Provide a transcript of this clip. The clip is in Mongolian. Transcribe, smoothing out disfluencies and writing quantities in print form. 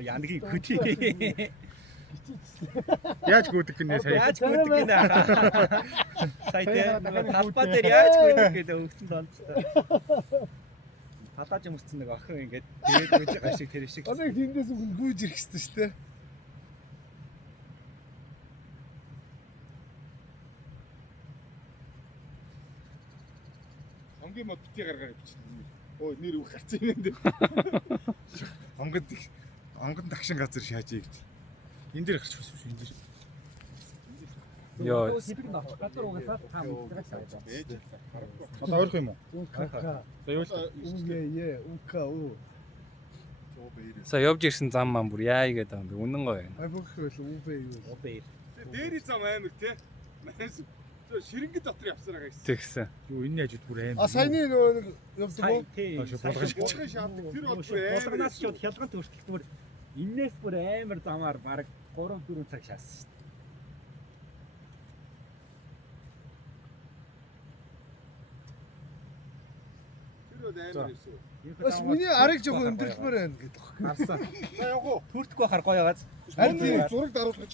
Янгийн хөтий. Яаж гүдэг гинэ сая? Яаж гүдэг гинэ. Сая тэгээ талбай дээр яаж гүдэг гэдэг өгсөн донцтой. Талааж өмссөн нэг охин ингээд тэгээд гүйж байгаа шиг тэр шиг. Одоо хиндээс гүйж ирэх гэсэн шүү дээ. Онгийн мод битгий гаргаарай бичсэн. Ой нэр үг гарцсан юм энэ. Онгон тагшин газар шаажээ гэж. Энд дээр гарч байсан шүү энэ дээр. Йоо. Газар угаасаа таам гэж Ээж. Одоо ойрох юм уу? Унка. За юу л Унгээ унка уу. За явж ирсэн зам маань бүр яа игээд байгаа юм бэ? Үнэн гоё. Айбох хөл үбэ юу. Обээр. дээрий зам амар те. Ширэнгэн дотор явсараа гэсэн. Тэгсэн. Юу энэ ажид бүр А амар. саяны нөгөө нэг явдаг Сая уу? тий. Булган шаадаг. Тэр бол бүр амар. Булганаас ч хялган төрөлт бүр энээс бүр амар замаар баг 3-4 цаг шаасан шүү дээ. Тэр бол амар юусэн. Бас миний арыг жоохон өндөрлмөр байна гэдэг. Харсан. За явах уу? Төртгөө хар гоё байгааз. Харин тийм Зураг даруулах